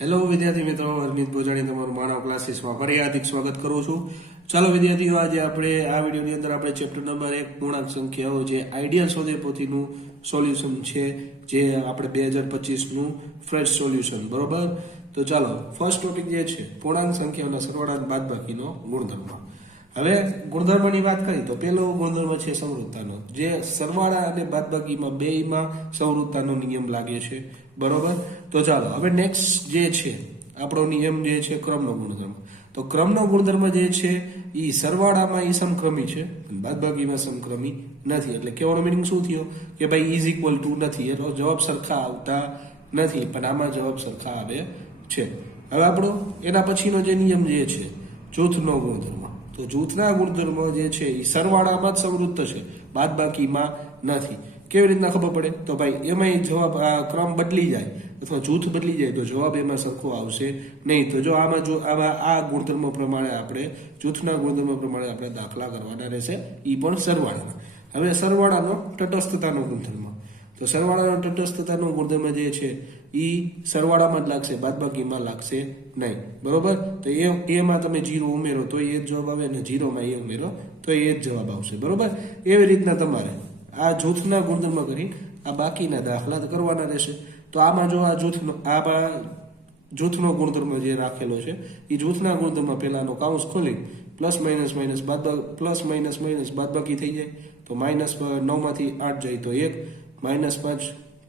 Hello વિદ્યાર્થી મિત્રો અરમિત ભોજાણી તમારું માનવ ક્લાસીસમાં ફરી હાર્દિક સ્વાગત કરું છું. ચાલો વિદ્યાર્થીઓ, આજે આપણે આ વિડીયોની અંદર આપણે ચેપ્ટર નંબર એક પૂર્ણાંક સંખ્યાઓ જે આઈડિયલ સોદેપોથીનું સોલ્યુશન છે, જે આપણે બે હજાર પચીસનું ફ્રેશ સોલ્યુશન બરોબર? તો ચાલો ફર્સ્ટ ટોપિક જે છે, પૂર્ણાંક સંખ્યાઓના સરવાળા બાદબાકીનો ગુણધર્મ. હવે ગુણધર્મની વાત કરીએ તો પહેલો ગુણધર્મ છે સમૃદ્ધતાનો જે સરવાળા અને બાદબાકીમાં બેયમાં સમૃદ્ધતાનો નિયમ લાગે છે. બરોબર? તો ચાલો, હવે નેક્સ્ટ જે છે, આપણો નિયમ જે છે, ક્રમનો ગુણધર્મ. તો ક્રમનો ગુણધર્મ જે છે એ સરવાળામાં એ સમક્રમી છે બાદબાકીમાં સમક્રમી નથી. એટલે કહેવાનો મિનિંગ શું થયો? કે ભાઈ ઇઝ ઇક્વલ ટુ નથી. એટલો જવાબ સરખા આવતા નથી, પણ આમાં જવાબ સરખા આવે છે. હવે આપણો, એના પછીનો જે નિયમ જે છે, જૂથનો ગુણધર્મ. તો જૂથના ગુણધર્મ જે છે એ સરવાળામાં જ સમૃદ્ધ છે, બાદબાકીમાં નથી. કેવી રીતના ખબર પડે? તો ભાઈ, એમાંય જવાબ, આ ક્રમ બદલી જાય અથવા જૂથ બદલી જાય, તો જવાબ એમાં સરખો આવશે નહીં. તો જો આમાં જો આવા આ ગુણધર્મો પ્રમાણે આપણે, જૂથના ગુણધર્મો પ્રમાણે આપણે દાખલા કરવાના રહેશે. એ પણ સરવાળાના. હવે સરવાળાનો તટસ્થતાનો ગુણધર્મ. તો સરવાળાનો તટસ્થતાનો ગુણધર્મ જે છે એ સરવાળામાં જ લાગશે, બાદબાકીમાં લાગશે નહીં. બરોબર? તો એ, એમાં તમે જીરો ઉમેરો, તો એ જ જવાબ આવે અને જીરોમાં એ ઉમેરો, તો એ જ જવાબ આવશે. બરોબર? એવી રીતના તમારે. આ જૂથના ગુણધર્મ કરી આ બાકીના દાખલા કરવાના રહેશે. તો આમાં જો આ જૂથનો આમાં જૂથનો ગુણધર્મ જે રાખેલો છે એ જૂથના ગુણધર્મ પહેલાંનો કાઉન્સ ખોલી, પ્લસ માઇનસ માઇનસ બાદ પ્લસ માઇનસ માઇનસ બાદબાકી થઈ જાય. તો માઇનસ નવમાંથી આઠ જાય તો એક, માઇનસ પાંચ,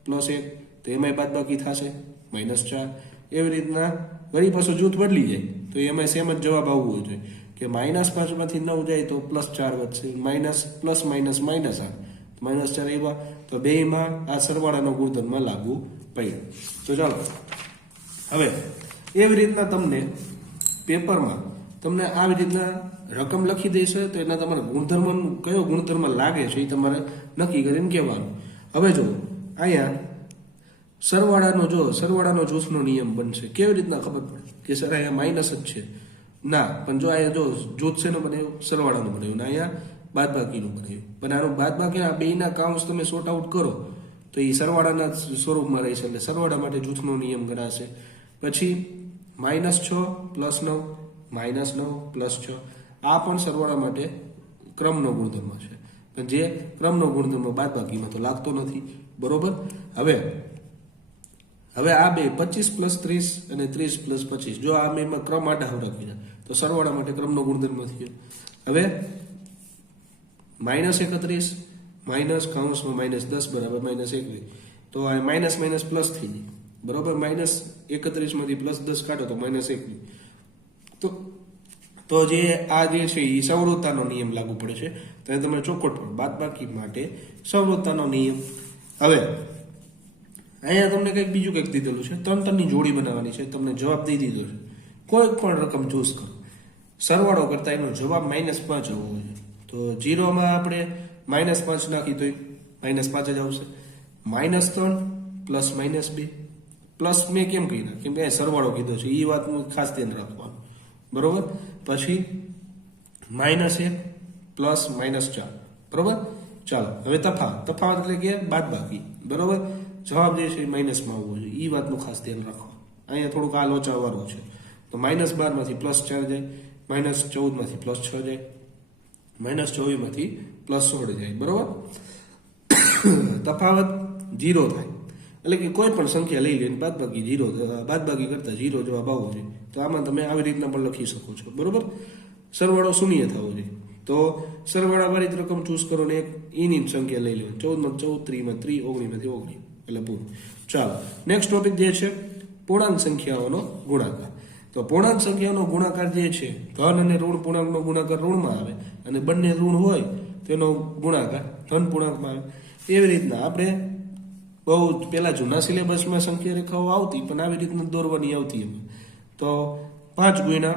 પ્લસ એક, તો એમાંય બાદબાકી થશે, માઇનસ ચાર. એવી રીતના વળી પાછું જૂથ બદલી જાય. તો એમાં સેમ જ જવાબ આવવો જોઈએ. કે માઇનસ પાંચમાંથી નવ જાય તો પ્લસ ચાર વધશે, માઇનસ પ્લસ માઇનસ માઇનસ આઠ. માઇનસ ચાર એવા તો બેમાં આ સરવાળાનો ગુણધર્મ લાગુ પડ્યો. તો ચાલો, હવે એવી રીતના તમને પેપરમાં તમને આવી રીતના રકમ લખી દેશે, તો એના તમારે ગુણધર્મ કયો ગુણધર્મ લાગે છે એ તમારે નક્કી કરીને કહેવાનું. હવે જો, અહીંયા સરવાળાનો જો, સરવાળાનો જૂથનો નિયમ બનશે. કેવી રીતના ખબર પડે? કે સર, અહીંયા માઇનસ જ છે. ના, પણ જો અહીંયા જો જૂથ શેનો બને સરવાળાનો બનાવ્યો ને અહીંયા બાદબાકીનું બનાવ્યું પણ આનું બાદબાકી આ બેના કાઉન્સ તમે સોર્ટ આઉટ કરો, તો એ સરવાળાના સ્વરૂપમાં રહેશે એટલે સરવાળા માટે જૂથનો નિયમ ગણાશે. પછી માઇનસ છ પ્લસ નવ માઇનસ નવ પ્લસ છ. આ પણ સરવાળા માટે ક્રમનો ગુણધર્મ છે. પણ જે ક્રમનો ગુણધર્મ બાદબાકીમાં તો લાગતો નથી. બરોબર? હવે હવે આ બે, પચીસ પ્લસ ત્રીસ અને ત્રીસ પ્લસ પચીસ. જો આ બેમાં ક્રમ આડાવ રાખી તો સરવાળા માટે ક્રમનો ગુણધર્મ થયો. હવે માઇનસ એકત્રીસ, માઇનસ કાઉન્સમાં માઇનસ દસ બરાબર માઇનસ એકવીસ તો આ માઇનસ માઇનસ પ્લસ થઈ જાય. બરોબર માઇનસ એકત્રીસમાંથી પ્લસ દસ કાઢો તો માઇનસ એકવીસ તો તો જે આ જે છે એ સવૃત્તાનો નિયમ લાગુ પડે છે. તો એ તમે ચોખ્ખોટ બાદ બાકી માટે સવૃત્તાનો નિયમ. હવે, અહીંયા તમને કંઈક બીજું કંઈક દીધેલું છે. ત્રણ ત્રણની જોડી બનાવવાની છે. તમને જવાબ દઈ દીધો છે. કોઈ પણ રકમ ચૂઝ કરો. સરવાળો કરતા એનો જવાબ માઇનસ પાંચ હોવો જોઈએ. તો જીરોમાં આપણે માઇનસ પાંચ નાખી તો માઇનસ પાંચ જ આવશે. માઇનસ ત્રણ પ્લસ માઇનસ બે. પ્લસ મેં કેમ કહી કેમ કે સરવાળો કીધો છે. એ વાતનું ખાસ ધ્યાન રાખવાનું. બરોબર? પછી માઇનસ એક પ્લસ માઇનસ ચાર. બરોબર? ચાલો, હવે તફાવત. તફાવત એટલે કે બાદ બાકી બરોબર? જવાબ જે છે એ માઇનસમાં આવવો જોઈએ. એ વાતનું ખાસ ધ્યાન રાખો અહીંયા થોડુંક આ લોચાવાળું છે. તો માઇનસ બારમાંથી પ્લસ ચાર જાય માઇનસ ચૌદમાંથી પ્લસ છ જાય. માઇનસ ચોવીસમાંથી પ્લસ સોળ જાય, બરોબર? તફાવત જીરો થાય. એટલે કે કોઈ પણ સંખ્યા લઈ લઈને બાદબાકી જીરો બાદબાકી કરતા જીરો જવાબ આવવો જોઈએ. તો આમાં તમે આવી રીતના પણ લખી શકો છો, બરોબર? સરવાળો શૂન્ય થવો જોઈએ. તો સરવાળા વાળી રકમ ચૂઝ કરો ને એક એની સંખ્યા લઈ લેવાની ચૌદમાં ચૌદ ત્રીમાં ત્રી, ઓગણીમાંથી ઓગણી. એટલે પૂરું. ચાલો નેક્સ્ટ ટોપિક જે છે, પૂર્ણાંક સંખ્યાઓનો ગુણાકાર. તો પૂર્ણાંક સંખ્યાનો ગુણાકાર જે છે, ધન અને ઋણ પૂર્ણાંકનો ગુણાકાર ઋણમાં આવે અને બંને ઋણ હોય તેનો ગુણાકાર ધન પૂર્ણાંકમાં આવે. એવી રીતના આપણે બહુ પેલા જૂના સિલેબસમાં સંખ્યા રેખાઓ આવતી પણ આવી રીતના દોરવાની આવતી એમાં. તો પાંચ ગુણ્યા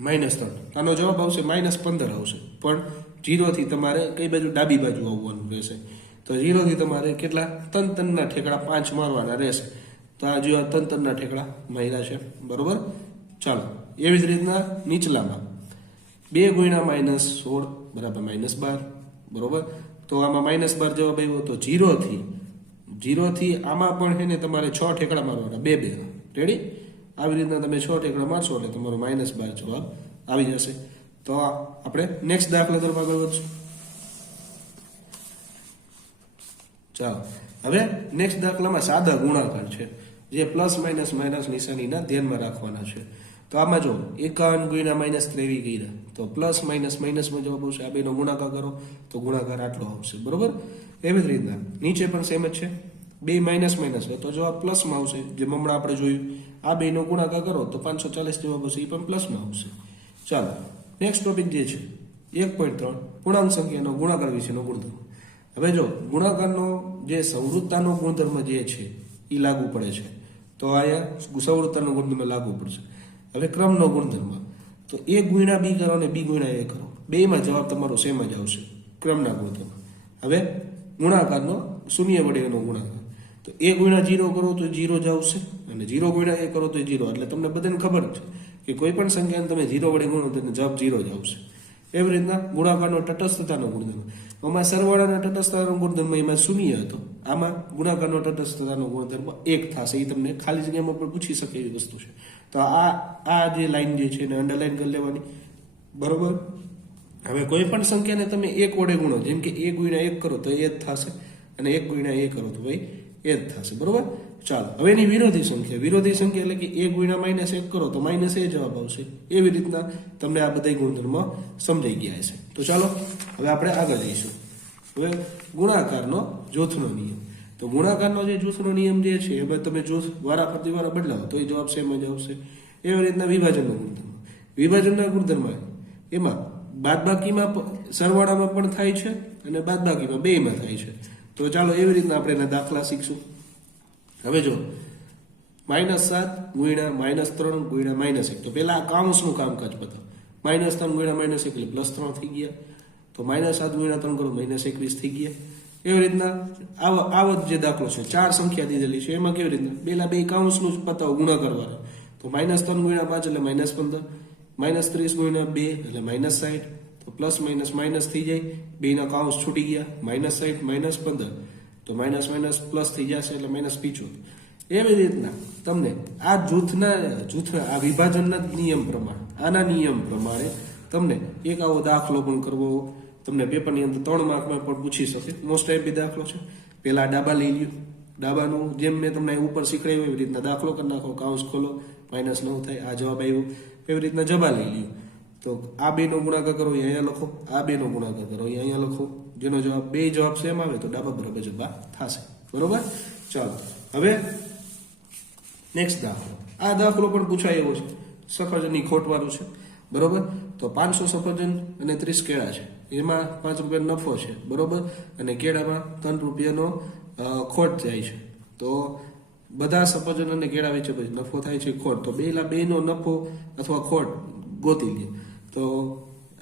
માઇનસ ત્રણ. આનો જવાબ આવશે માઇનસ પંદર આવશે. પણ જીરોથી તમારે કઈ બાજુ ડાબી બાજુ આવવાનું રહેશે. તો જીરોથી તમારે કેટલા? તન તનના ઠેકડા પાંચ મારવાના રહેશે. તો આ જો તન તનના ઠેકડા મહિલા છે. બરોબર? ચાલો, એવી જ રીતના નીચલામાં. બે ગુણ્યા માઇનસ સોળ બરાબર માઇનસ બાર, બરોબર? તો આમાં માઇનસ બાર જવાબ આવ્યો તો જીરોથી જીરોથી આમાં પણ છે ને તમારે છ ઠેકડા મારવાના, બે બે. રેડી આવી રીતના તમે છ ઠેકડા મારશો એટલે તમારો માઇનસ બાર જવાબ આવી જશે. તો આપણે નેક્સ્ટ દાખલા તરફ આગળ વધશું. ચાલો, હવે નેક્સ્ટ દાખલામાં સાદા ગુણાકાર છે. જે પ્લસ માઇનસ માઇનસ નિશાનીના ધ્યાનમાં રાખવાના છે. તો આમાં જો એકાવન ગુણ્યા માઇનસ ત્રેવી ગીરા તો પ્લસ માઇનસ માઇનસમાં જવાબ આવશે. આ બેનો ગુણાકાર કરો, તો ગુણાકાર આટલો આવશે. બરોબર? એવી જ રીતના. નીચે પણ સેમ જ છે. બે માઇનસ માઇનસ હોય તો જવાબ પ્લસમાં આવશે. જે હમણાં આપણે જોયું, આ બેનો ગુણાકાર કરો, તો પાંચસો ચાલીસ જવાબ આવશે. એ પણ પ્લસમાં આવશે. ચાલો નેક્સ્ટ ટોપિક જે છે, એક પોઈન્ટ ત્રણ, પૂર્ણાંક સંખ્યાનો ગુણાકાર વિશેનો ગુણધર્મ. હવે જો ગુણાકારનો જે સંવૃત્તાનો ગુણધર્મ જે છે એ લાગુ પડે છે. તો અહીંયા સંવૃત્તાનો ગુણધર્મ લાગુ પડશે. હવે ક્રમનો ગુણધર્મ. તો એ ગુણ્યા બી કરો અને બી ગુણ્યા એ કરો. બેમાં જવાબ તમારો સેમ જ આવશે. ક્રમના ગુણધર્મ. હવે ગુણાકારનો, શૂન્ય વડે એનો ગુણાકાર. તો એ ગુણ્યા જીરો કરો તો જીરો જ આવશે અને જીરો ગુણ્યા એ કરો તો જીરો. એટલે તમને બધાને ખબર છે કે કોઈ પણ સંખ્યાને તમે જીરો વડે ગુણો તો જવાબ જીરો જ આવશે. એવી રીતના ગુણાકારનો તટસ્થતાનો ગુણધર્મ. આમાં સરવાળાના તટસ્થતાનો ગુણધર્મ એમાં શૂન્ય હતો. આમાં ગુણાકારનો તટસ્થતાનો ગુણધર્મ એક થશે. એ તમને ખાલી જગ્યામાં પણ પૂછી શકે એવી વસ્તુ છે. તો આ આ જે લાઈન જે છે એને અંડરલાઈન કરી લેવાની. બરોબર? હવે કોઈ પણ સંખ્યાને તમે એક વડે ગુણો. જેમ કે એક ગુણ્યા એક કરો તો એ જ થશે અને એક ગુણ્યા એ કરો તો ભાઈ એ જ થશે. બરોબર? ચાલો, હવે એની વિરોધી સંખ્યા. વિરોધી સંખ્યા એટલે કે એક ગુણ્યા માઇનસ એક કરો તો માઇનસ એ જવાબ આવશે. એવી રીતના તમને આ બધા ગુણધર્મ સમજાઈ ગયા છે તો ચાલો, હવે આપણે આગળ જઈશું. હવે ગુણાકારનો જૂથનો નિયમ. તો ગુણાકારનો જે જૂથનો નિયમ જે છે, એ તમે જૂથ વારા ફરતી વારા બદલાવો તો એ જવાબ સેમ જ આવશે. એવી રીતના વિભાજનનો ગુણધર્મ. વિભાજનના ગુણધર્મ એમાં બાદબાકીમાં સરવાળામાં પણ થાય છે અને બાદબાકીમાં બેયમાં થાય છે. તો ચાલો એવી રીતના આપણે એના દાખલા શીખશું. હવે જો, માઇનસ સાત ગુણ્યા માઇનસ ત્રણ ગુણ્યા માઇનસ એક. તો પહેલા કાઉન્સનું કામકાજ બતાવો. માઇનસ ત્રણ ગુણ્યા માઇનસ એક એટલે પ્લસ ત્રણ થઈ ગયા. તો માઇનસ સાત ગુણ્યા ત્રણ કરો, માઇનસ એકવીસ થઈ ગયા. એવી રીતના આવો આવો જ દાખલો છે, ચાર સંખ્યા દીધેલી છે, એમાં કેવી રીતના? પેલા બે કાઉન્સનું જ પતાવો ગુણાકાર વાળા તો માઇનસ ત્રણ ગુણ્યા પાંચ એટલે માઇનસ પંદર. માઇનસ ત્રીસ ગુણ્યા બે એટલે માઇનસ સાઠ. તો પ્લસ, માઇનસ માઇનસ થઈ જાય. બેના કાઉન્સ છૂટી ગયા. માઇનસ સાઈઠ, માઇનસ પંદર. તો માઇનસ માઇનસ પ્લસ થઈ જશે એટલે માઇનસ પીચોતેર. એવી રીતના તમને આ જૂથના જૂથના, આ વિભાજનના નિયમ પ્રમાણે, આના નિયમ પ્રમાણે તમને એક આવો દાખલો પણ કરવો તમને પેપરની અંદર ત્રણ માર્કમાં પણ પૂછી શકે. મોસ્ટ ટાઈપ દાખલો છે. પહેલા ડાબા લઈ લ્યો. ડાબાનું જેમ મેં તમને ઉપર શીખવાડ્યું, એવી રીતના દાખલો કરી નાખો. કાઉન્સ ખોલો. માઇનસ નવ થાય. આ જવાબ આવ્યો. એવી રીતના જબા લઈ લ્યો. તો આ બેનો ગુણાકાર કરો, અહીંયા લખો. આ બેનો ગુણાકાર કરો એ અહીંયા લખો. જેનો જવાબ બે જવાબ સેમ આવે તો ડાબા બરાબર જવાબ થશે. બરોબર? ચાલો. હવે નેક્સ્ટ દાખલો. આ દાખલો પણ પૂછાય એવો છે. સફરજનની ખોટ વાળું છે. બરોબર? તો પાંચસો સફરજન અને ત્રીસ કેળા છે. એમાં પાંચ રૂપિયાનો નફો છે. બરોબર? અને કેળામાં ત્રણ રૂપિયાનો ખોટ જાય છે. તો બધા સફરજન અને કેળા વેચે પછી નફો થાય છે ખોટ. તો બેલા બેનો નફો અથવા ખોટ ગોતી લે. તો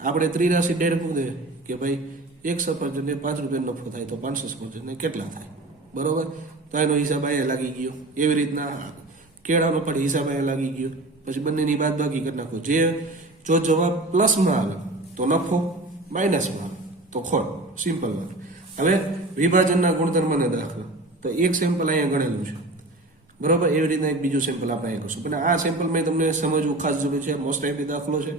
આપણે ત્રિરાશી ડેઢ પૂછે કે ભાઈ એક સફરજનને પાંચ રૂપિયાનો નફો થાય તો પાંચસો સફરજનને કેટલા થાય? બરોબર? તો એનો હિસાબ અહીંયા લાગી ગયો. એવી રીતના કેળાનો પણ હિસાબ અહીંયા લાગી ગયો. પછી બંનેની બાદ બાકી કરી નાખો. જે જો જવાબ પ્લસમાં આવે, તો નફો માઇનસમાં આવે. તો ખોટ. સિમ્પલ હવે વિભાજનના ગુણધર્મને દાખલો તો એક સેમ્પલ અહીંયા ગણેલું છે. બરાબર? એવી રીતના એક બીજું સેમ્પલ આપણે અહીંયા કરશું પણ આ સેમ્પલમાં તમને સમજવું ખાસ જરૂર છે મોસ્ટ ટાઈપની દાખલો છે.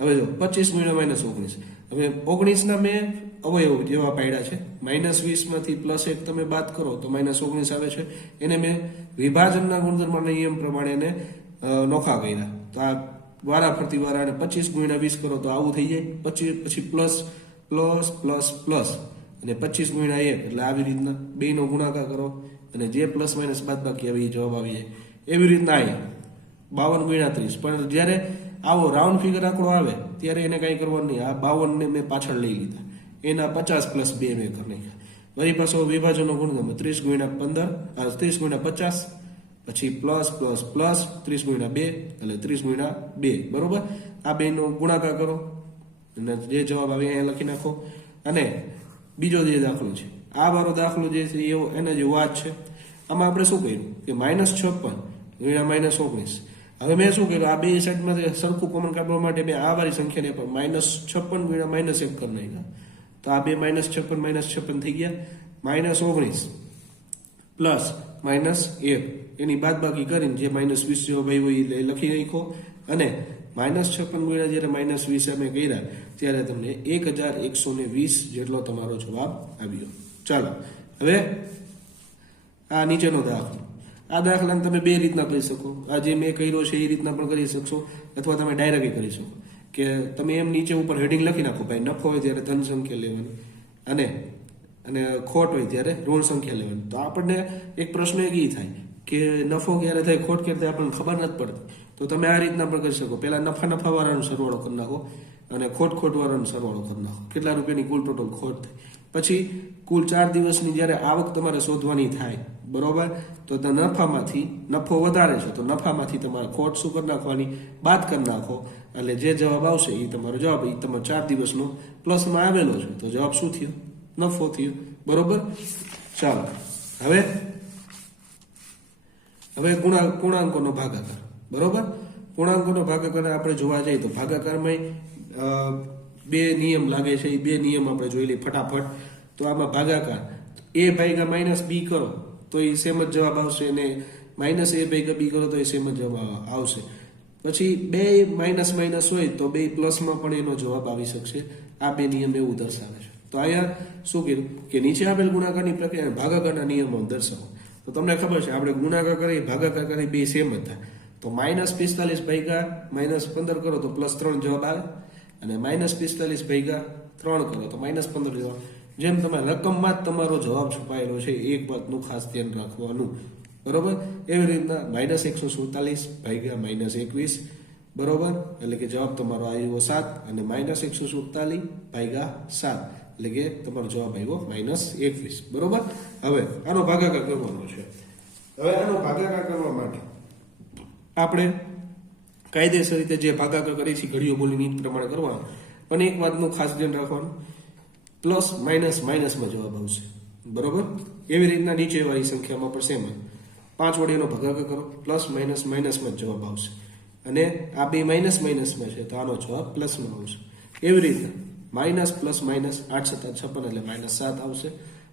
હવે જો, પચીસ ગુણ્યા માઇનસ ઓગણીસ. હવે ઓગણીસના મેં અવયવ જેવા પાડ્યા છે. માઇનસ વીસમાંથી પ્લસ એક તમે બાદ કરો તો માઇનસ ઓગણીસ આવે છે. એને મેં વિભાજનના ગુણધર્મના નિયમ પ્રમાણે એને નોખા કર્યા. તો આ વારા ફરતી વારા અને પચીસ ગુણ્યા વીસ કરો તો આવું થઈ જાય. પછી પછી પ્લસ પ્લસ પ્લસ પ્લસ અને પચીસ ગુણ્યા એક, એટલે આવી રીતના બેનો ગુણાકાર કરો. અને જે પ્લસ માઇનસ બાદ બાકી આવે જવાબ આવી જાય એવી રીતના અહીંયા બાવન ગુણ્યા ત્રીસ. પણ જ્યારે આવો રાઉન્ડ ફિગર આંકડો આવે, ત્યારે એને કાંઈ કરવાનું નહીં. આ બાવનને મેં પાછળ લઈ લીધા. એના પચાસ પ્લસ બે મેં કરી નાખ્યા. વળી પાછો વિભાજનનો ગુણધર્મ ત્રીસ ગુણ્યા પંદર, આ ત્રીસ ગુણ્યા પચાસ, પછી પ્લસ પ્લસ પ્લસ ત્રીસ ગુણ્યા બે, એટલે ત્રીસ ગુણ્યા બે. બરોબર? આ બેનો ગુણાકાર કરો. અને જે જવાબ આવે અહીંયા લખી નાખો. અને બીજો જે દાખલો છે. આ વાળો દાખલો જે છે એવો એને જે વાત છે, આમાં આપણે શું કર્યું? કે માઇનસ છપ્પન, ગુણ્યા માઇનસ ઓગણીસ. હવે મેં શું કર્યું? આ બે સાઈડમાંથી સરખું કોમન કાઢવા માટે મેં આ વાળી સંખ્યાને પણ માઇનસ છપ્પન ગુણ્યા માઇનસ એક કરી નાખ્યા. તો આ બે માઇનસ છપ્પન માઇનસ છપ્પન થઈ ગયા. માઇનસ ઓગણીસ પ્લસ માઇનસ એક. એની બાદ બાકી કરીને જે માઇનસ વીસ ભાઈ હોય એ લખી નાખો અને માઇનસ છપ્પન ગુણ્યા જ્યારે માઇનસ વીસ અમે કર્યા, ત્યારે તમને એક હજાર એકસો ને વીસ જેટલો તમારો જવાબ આવ્યો. ચાલો, હવે આ નીચેનો દાખલો. આ દાખલાને તમે બે રીતના કરી શકો. આ જે મેં કર્યો છે, એ રીતના પણ કરી શકશો, અથવા તમે ડાયરેક્ટ કરી શકો. કે તમે એમ નીચે ઉપર હેડિંગ લખી નાખો, ભાઈ, નફો હોય ત્યારે ધન સંખ્યા લેવાની અને અને ખોટ હોય ત્યારે ઋણ સંખ્યા લેવાની. તો આપણને એક પ્રશ્ન એક ઈ થાય કે નફો ક્યારે થાય, ખોટ ક્યારે થાય, આપણને ખબર નથી પડતી. તો તમે આ રીતના પણ કરી શકો. પહેલાં નફા નફાવાળાનો સરવાળો કરી નાખો અને ખોટ ખોટવાળાનો સરવાળો કરી નાખો. કેટલા રૂપિયાની કુલ ટોટલ ખોટ થાય પછી કુલ ચાર દિવસની જ્યારે આવક તમારે શોધવાની થાય, બરોબર? તો નફામાંથી નફો વધારે છે, તો નફામાંથી તમારે ખોટ શું કરી નાખવાની? બાદ કરી નાખો. એટલે જે જવાબ આવશે એ તમારો જવાબ એ તમારો ચાર દિવસનો પ્લસમાં આવેલો છે. તો જવાબ શું થયો? નફો થયો. બરોબર? ચાલો. હવે હવે ગુણા, પૂર્ણાંકોનો ભાગાકાર. બરોબર? પૂર્ણાંકોનો ભાગાકાર આપણે જોવા જઈએ તો ભાગાકારમાં બે નિયમ લાગે છે એ બે નિયમ આપણે જોઈ લઈએ ફટાફટ. તો આમાં ભાગાકાર. એ ભાગ્યા માઇનસ બી કરો, તો એ સેમ જ જવાબ આવશે અને માઇનસ એ ભાગ્યા બી કરો, તો એ સેમ જ જવાબ આવશે. પછી બે માઇનસ માઇનસ હોય તો બે પ્લસમાં પણ એનો જવાબ આવી શકશે. આ બે નિયમ એવું દર્શાવે છે. તો અહીંયા શું કીધું? કે નીચે આપેલ ગુણાકારની પ્રક્રિયા ભાગાકારના નિયમો દર્શાવો. તો તમને ખબર છે, આપણે ગુણાકાર કરીએ, ભાગાકાર કરીએ, બે સેમ થાય. તો માઇનસ પિસ્તાલીસ ભાગ્યા માઇનસ પંદર કરો, તો પ્લસ ત્રણ જવાબ આવે. અને માઇનસ પિસ્તાલીસ ભેગા ત્રણ કરો તો માઇનસ પંદર જવાબ. જેમ તમે રકમમાં જ તમારો જવાબ છુપાયેલો છે, એક વાતનું ખાસ ધ્યાન રાખવાનું. બરોબર? એવી રીતના માઇનસ એકસો સુડતાલીસ ભાગ્યા માઇનસ એકવીસ. બરોબર? એટલે કે જવાબ તમારો આવ્યો સાત અને માઇનસ એકસો સુડતાલીસ ભાગ્યા સાત. એટલે કે તમારો જવાબ આવ્યો માઇનસ એકવીસ. બરોબર? હવે આનો ભાગાકાર કરવાનો છે. હવે આનો ભાગાકાર કરવા માટે આપણે કાયદેસર રીતે જે ભાગાકાર કરીએ છીએ ઘડીઓ બોલીને એ પ્રમાણે કરવાનો. પણ એક વાતનું ખાસ ધ્યાન રાખવાનું, પ્લસ માઇનસ માઇનસમાં જવાબ આવશે. બરોબર? એવી રીતના નીચેવાળી સંખ્યામાં પણ સેમ પાંચ વડે ભગાકાર કરો, પ્લસ માઇનસ માઇનસમાં જ જવાબ આવશે. અને આ બે માઇનસ માઇનસમાં છે, તો આનો જવાબ પ્લસમાં આવશે. એવી રીતના માઇનસ પ્લસ માઇનસ આઠ સત્તા છપ્પન એટલે માઇનસ સાત આવશે.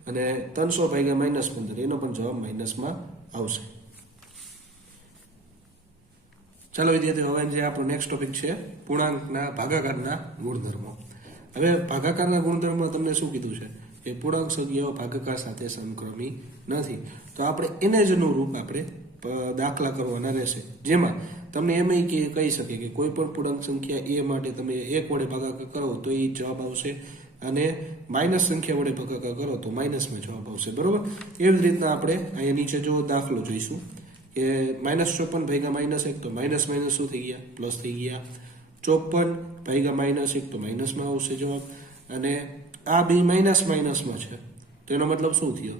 અને ત્રણસો ભાગ્યા માઇનસ પંદર, એનો પણ જવાબ માઇનસમાં આવશે. ચાલો વિદ્યાર્થી હવે જે આપણો નેક્સ્ટ ટોપિક છે, પૂર્ણાંકના ભાગાકારના ગુણધર્મો. હવે ભાગાકારના ગુણધર્મો તમને શું કીધું છે? કે પૂર્ણાંક સંખ્યાઓ ભાગાકાર સાથે સંક્રમી નથી. તો આપણે એને જ અનુરૂપ આપણે દાખલા કરવાના રહેશે. જેમાં તમને એમ કે, કહી શકે કે કોઈ પણ પૂર્ણાંક સંખ્યા એ માટે તમે એક વડે ભાગાકાર કરો, તો એ જવાબ આવશે. અને માઇનસ સંખ્યા વડે ભાગાકાર કરો, તો માઇનસમાં જવાબ આવશે. બરોબર? એવી રીતના આપણે અહીંયા નીચે જો દાખલો જોઈશું. કે માઇનસ ચોપન ભાગ્યા માઇનસ એક તો માઇનસ માઇનસ શું થઈ ગયા? પ્લસ થઈ ગયા ચોપન ભાગ્યા માઇનસ એક તો માઇનસમાં આવશે જવાબ. અને આ બે માઇનસ માઇનસમાં છે. તો એનો મતલબ શું થયો?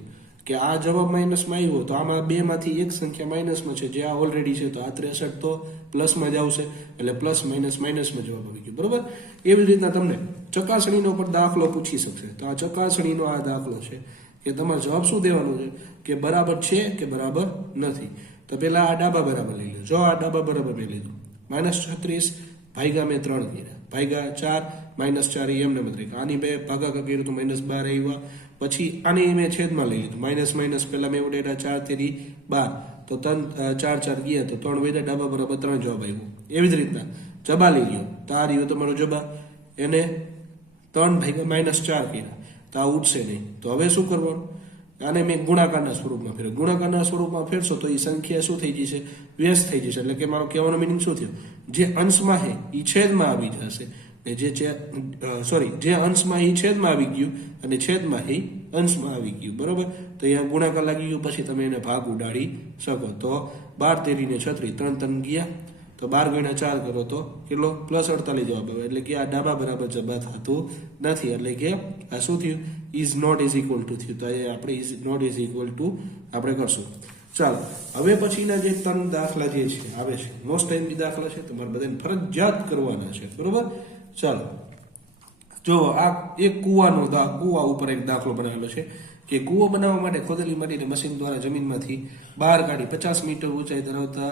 કે આ જવાબ માઇનસમાં આવ્યો તો આમાં બેમાંથી એક સંખ્યા માઇનસમાં છે જે આ ઓલરેડી છે તો આ ત્રેસઠ તો પ્લસમાં જ આવશે. એટલે પ્લસ માઇનસ માઇનસમાં જવાબ આવી ગયો. બરોબર? એવી રીતના તમને ચકાસણીનો પણ દાખલો પૂછી શકશે. તો આ ચકાસણીનો આ દાખલો છે. કે તમારે જવાબ શું દેવાનો છે? કે બરાબર છે કે બરાબર નથી? તો પહેલાં આ ડાબા બરાબર લઈ લો જો આ ડાબા બરાબર મેં લીધું. માઇનસ છત્રીસ ભાઈગા મેં ત્રણ કર્યા. ભાઈગા ચાર, માઇનસ ચાર એમને મત રાખ્યા આની બે ભાગા કર્યું તો માઇનસ બાર આવ્યા. પછી આની મેં છેદમાં લઈ લીધું. માઇનસ માઇનસ પહેલાં મેં ઉડેડા ચાર તેરી બાર. તો ત્રણ ચાર ચાર ગયા તો ત્રણ વેદા ડાબા બરાબર ત્રણ જવાબ આવ્યો. એવી જ રીતના જબા લઈ ગયો. તાર રહ્યો તમારો જબા. એને ત્રણ ભાગ્યા માઇનસ ચાર કર્યા. તો આ ઉઠશે નહીં. તો હવે શું કરવાનું? આને મેં ગુણાકારના સ્વરૂપમાં ફેરવ્યું. ગુણાકારના સ્વરૂપમાં ફેરશો તો એ સંખ્યા શું થઈ જશે? વ્યસ્ત થઈ જશે. એટલે કે મારો કહેવાનો મિનિંગ શું થયો? જે અંશમાં છે એ છેદમાં આવી જશે. ને જે સોરી જે અંશમાં એ છેદમાં આવી ગયું અને છેદમાં એ અંશમાં આવી ગયું. બરોબર? તો અહીંયા ગુણાકાર લાગી ગયું, પછી તમે એને ભાગ ઉડાડી શકો. તો બાર તેરીને છત્રી ત્રણ ત્રણ ગયા. તો બાર ગુણ્યા ચાર કરો તો કેટલો? પ્લસ અડતાલીસ જવાબ આવે. એટલે કે આ ડાબા બરાબર જબા થતું નથી. એટલે કે આ શું થયું? Is not is equal to થયું. તો એ આપણે is not is equal to આપણે કરશું. ચાલો. હવે પછીના જે ત્રણ દાખલા જે છે, આવે છે. મોસ્ટ ટાઈમ બી દાખલા છે. તમારે બધાને ફરજિયાત કરવાના છે. બરોબર? ચાલો. જો આ એક કૂવાનો દા, કૂવા ઉપર એક દાખલો બનાવેલો છે કે કૂવો બનાવવા માટે ખોદેલી માટીને મશીન દ્વારા જમીનમાંથી બહાર કાઢી પચાસ મીટર ઊંચાઈ ધરાવતા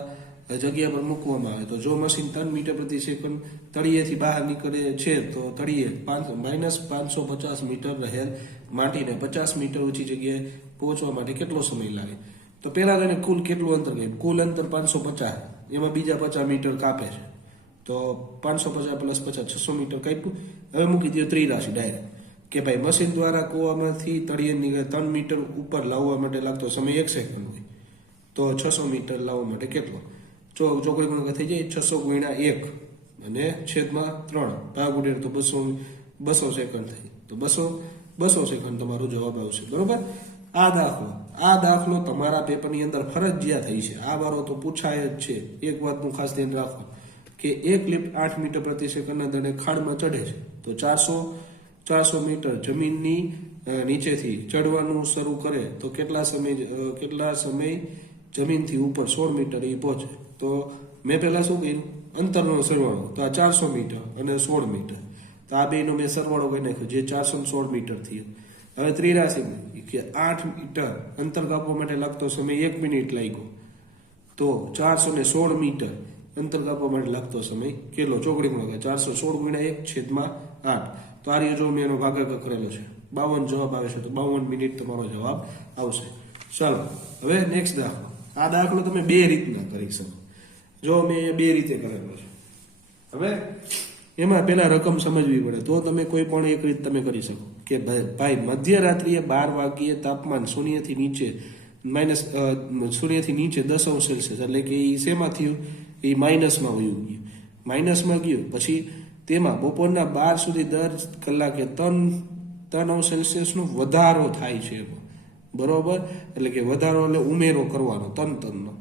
જગ્યા પર મૂકવામાં આવે. તો જો મશીન ત્રણ મીટર પ્રતિ સેકન્ડ તળિયેથી બહાર નીકળે છે, તો તળિયે પાંચ માઇનસ પાંચસો પચાસ મીટર રહેલ માટીને પચાસ મીટર ઊંચી જગ્યાએ પહોંચવા માટે કેટલો સમય લાગે? તો પહેલાં તો એને કુલ કેટલું અંતર કહે કુલ અંતર પાંચસો પચાસ. એમાં બીજા પચાસ મીટર કાપે છે. તો પાંચસો પચાસ પ્લસ પચાસ, છસો મીટર કાપ્યું. હવે મૂકી દો ત્રિરાશી ડાયરેક્ટ કે ભાઈ મશીન દ્વારા કૂવામાંથી તળિયેની ત્રણ મીટર ઉપર લાવવા માટે લાગતો સમય એક સેકન્ડ હોય. તો છસો મીટર લાવવા માટે કેટલો? ચો કોઈ ગુણક થઈ જાય, છસો ગુણ્યા એક અને છેદમાં ત્રણ. ભાગ ઉડે તો બસો બસો સેકન્ડ થાય. તો બસો બસો સેકન્ડ તમારો જવાબ આવશે. બરોબર? આ દાખલો આ દાખલો તમારા પેપરની અંદર ફરજિયાત થઈ છે. આ વારો તો પૂછાય જ છે. એક વાતનું ખાસ ધ્યાન રાખો કે એક લિફ્ટ આઠ મીટર પ્રતિ સેકન્ડના દરે ખાડમાં ચઢે છે. તો ચારસો ચારસો મીટર જમીનની નીચેથી ચડવાનું શરૂ કરે તો કેટલા સમય કેટલા સમય જમીનથી ઉપર સોળ મીટર એ પહોંચે? તો મેં પહેલા શું કર્યું? અંતરનો સરવાળો, તો આ ચારસો મીટર અને સોળ મીટર. તો આ બેનો મેં સરવાળો કરી નાખ્યો, જે ચારસો સોળ મીટર થયો. હવે ત્રિરાશી કે આઠ મીટર અંતર કાપવા માટે લાગતો સમય એક મિનિટ લાગ્યો. તો ચારસો ને સોળ મીટર અંતર કાપવા માટે લાગતો સમય કેટલો? ચોકડીમાં લાગે ચારસો સોળ ગુણ્યા એક છેદમાં આઠ. તો આ રીતે જો મેં એનો ભાગાકાર કરેલો છે. બાવન જવાબ આવે છે, તો બાવન મિનિટ તમારો જવાબ આવશે. ચાલો, હવે નેક્સ્ટ દાખલો. આ દાખલો તમે બે રીતના કરી શકો. જો અમે બે રીતે કરેલો છે. હવે એમાં પેલા રકમ સમજવી પડે. તો તમે કોઈ પણ એક રીત તમે કરી શકો. કે ભાઈ, મધ્યરાત્રિએ બાર વાગ્યે તાપમાન શૂન્યથી નીચે, માઇનસ શૂન્યથી નીચે દસ અંશ સેલ્સિયસ. એટલે કે એ શેમાં થયું? એ માઇનસમાં વયું ગયું. માઇનસમાં ગયું. પછી તેમાં બપોરના બાર સુધી દર કલાકે ત્રણ ત્રણ અંશ સેલ્સિયસનો વધારો થાય છે એમાં. બરોબર? એટલે કે વધારો એટલે ઉમેરો કરવાનો, તન, તનનો.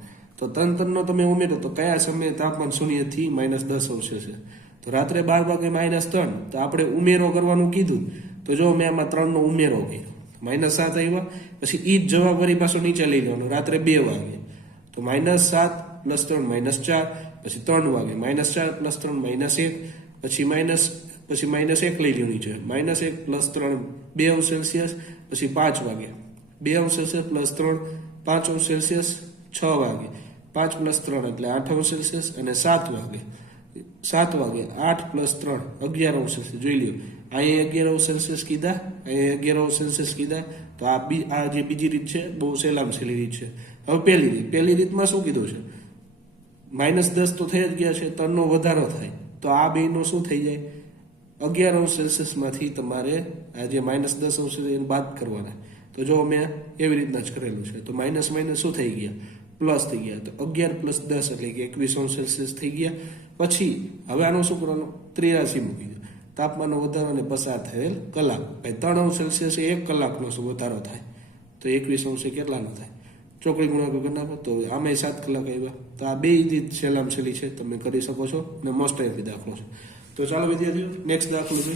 તો તંત્રનો તમે ઉમેરો તો કયા સમયે તાપમાન શૂન્યથી માઇનસ દસ અંશે છે? તો રાત્રે બાર વાગે માઇનસ ત્રણ, તો આપણે ઉમેરો કરવાનું કીધું. તો જો મેં આમાં ત્રણનો ઉમેરો કર્યો. માઇનસ સાત આવ્યા, પછી એ જ જવાબ વળી પાછો નીચે લઈ લેવાનો, રાત્રે બે વાગે. તો માઇનસ સાત પ્લસ ત્રણ માઇનસ ચાર, પછી ત્રણ વાગે. માઇનસ ચાર પ્લસ ત્રણ માઇનસ એક, પછી માઇનસ પછી માઇનસ એક લઈ લ્યો નીચે. માઇનસ એક પ્લસ ત્રણ, બે અંશ સેલ્સિયસ પછી પાંચ વાગે. બે અંશ સેલ્સિયસ પ્લસ ત્રણ, પાંચ અંશ સેલ્સિયસ છ વાગે. પાંચ પ્લસ ત્રણ એટલે આઠ અંશ સેલ્સિયસ અને સાત વાગે. સાત વાગે આઠ પ્લસ ત્રણ અગિયાર અંશ સેલ્સિયસ. જોઈ લ્યો. અહીંયા અગિયાર અંશ સેલ્સિયસ કીધા, અહીંયા અગિયાર અંશ સેલ્સિયસ કીધા. તો આ બી આ જે બીજી રીત છે, બહુ સહેલામાં સહેલી રીત છે. હવે પહેલી રીત. પહેલી રીતમાં શું કીધું છે? માઇનસ દસ તો થઈ જ ગયા છે, ત્રણનો વધારો થાય. તો આ બેનો શું થઈ જાય? અગિયાર અંશ સેલ્સિયસમાંથી તમારે આ જે માઇનસ દસ અંશ એને બાદ કરવાના. તો જો મેં એવી રીતના જ કરેલું છે. તો માઇનસ માઇનસ શું થઈ ગયા? પ્લસ થઈ ગયા. તો અગિયાર પ્લસ દસ એટલે કે એકવીસ સેલ્સિયસ થઈ ગયા. પછી હવે આનું શું કરવાનું? ત્રિરાશી મૂકી દો. તાપમાનનો વધારો અને પસાર થયેલ કલાક. ભાઈ ત્રણ અંશ સેલ્સિયસ એક કલાકનો શું વધારો થાય? તો એકવીસ અંશે કેટલાનો થાય? ચોકડી ગુણાકાર કરી તો આમે સાત કલાક આવ્યા. તો આ બે રીત સહેલામ સહેલી છે. તમે કરી શકો છો અને મોસ્ટ ટાઈમથી દાખલો છે. તો ચાલો વિદ્યાર્થીઓ નેક્સ્ટ દાખલો છે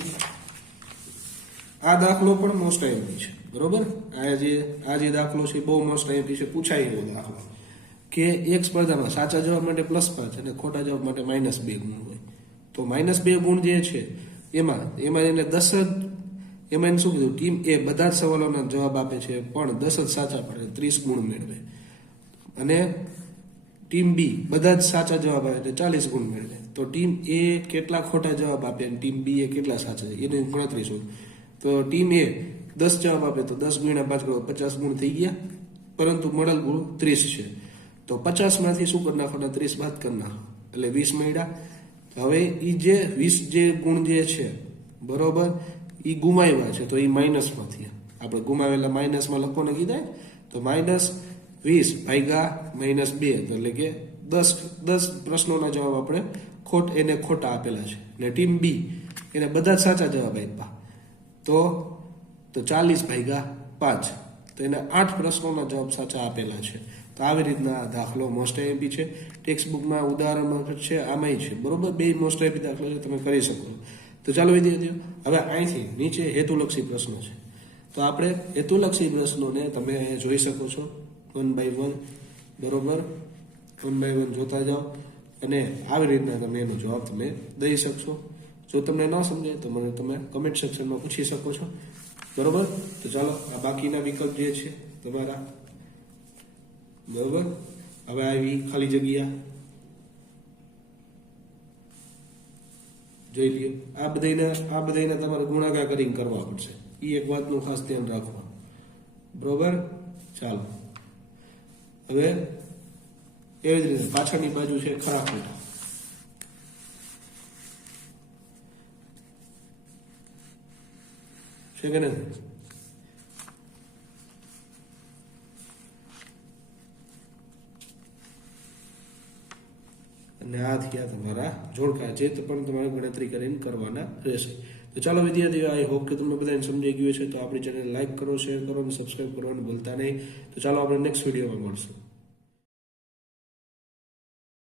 આ દાખલો પણ મોસ્ટ ટાઈમથી છે. બરોબર? આ જે આ જે દાખલો છે બહુ મોસ્ટ ટાઈમથી છે. પૂછાય એવો દાખલો. કે એક સ્પર્ધામાં સાચા જવાબ માટે પ્લસ પાંચ અને ખોટા જવાબ માટે માઇનસ બે ગુણ હોય. તો માઇનસ બે ગુણ જે છે, એમાં એમાં એને દસ જ, એમાં એને શું કીધું? ટીમ એ બધા જ સવાલોના જવાબ આપે છે, પણ દસ જ સાચા પડે, ત્રીસ ગુણ મેળવે. અને ટીમ બી બધા જ સાચા જવાબ આપે એટલે ચાલીસ ગુણ મેળવે. તો ટીમ એ કેટલા ખોટા જવાબ આપે અને ટીમ બી એ કેટલા સાચા? એની ગણતરી શું? તો ટીમ એ દસ જવાબ આપે, તો દસ ગુણ્યા પાંચ પચાસ ગુણ થઈ ગયા. પરંતુ મળેલ ગુણ ત્રીસ છે. તો પચાસમાંથી શું કરી નાખવાના? ત્રીસ બાદ કરી નાખો. એટલે વીસ મળ્યા. હવે એ જે વીસ જે ગુણ જે છે, બરોબર એ ગુમાવ્યા છે. તો એ માઇનસમાંથી આપણે ગુમાવેલા માઇનસમાં લખોને કીધા? તો માઇનસ વીસ ભાગ્યા માઇનસ બે. એટલે કે દસ દસ પ્રશ્નોના જવાબ આપણે ખોટ એને ખોટા આપેલા છે. ને ટીમ બી એને બધા સાચા જવાબ આપ્યા. તો તો ચાલીસ ભાગ્યા પાંચ. તો એના આઠ પ્રશ્નોના જવાબ સાચા આપેલા છે. તો આવી રીતના દાખલો મોસ્ટ આઈએમપી છે. ટેક્સ્ટ બુકમાં ઉદાહરણમાં છે, આમાંય છે. બરોબર? બે મોસ્ટ આઈએમપી દાખલો છે, તમે કરી શકો તો ચાલો વિદ્યાર્થીઓ, હવે અહીંથી નીચે હેતુલક્ષી પ્રશ્નો છે. તો આપણે હેતુલક્ષી પ્રશ્નોને તમે અહીંયા જોઈ શકો છો. વન બાય વન બરોબર? વન બાય વન જોતા જાઓ. અને આવી રીતના તમે એનો જવાબ તમે દઈ શકશો. જો તમને ન સમજાય, તો મને તમે કમેન્ટ સેક્શનમાં પૂછી શકો છો. બરોબર? તો ચાલો, આ બાકીના વિકલ્પ જે છે, તમારા બરોબર હવે આવી ખાલી જગ્યા જોઈ લ્યો આ બધાને આ બધાને તમારે ગુણાકાર કરીને કરવા પડશે એ એક વાતનું ખાસ ધ્યાન રાખવાનું બરોબર ચાલો હવે એવી જ રીતે પાછળની બાજુ છે ખરા ખોટા છે કે નથી અને આ થયા તમારા જોડકા જે પણ તમારે ગણતરી કરીને કરવાના રહેશે. તો ચાલો વિદ્યાર્થીઓ આઈ હોપ કે તમને બધાને સમજાઈ ગયું છે તો આપણી ચેનલ લાઇક કરો શેર કરો અને સબસ્ક્રાઈબ કરવાનું ભૂલતા નહીં. તો ચાલો આપણે નેક્સ્ટ વિડીયોમાં મળશું.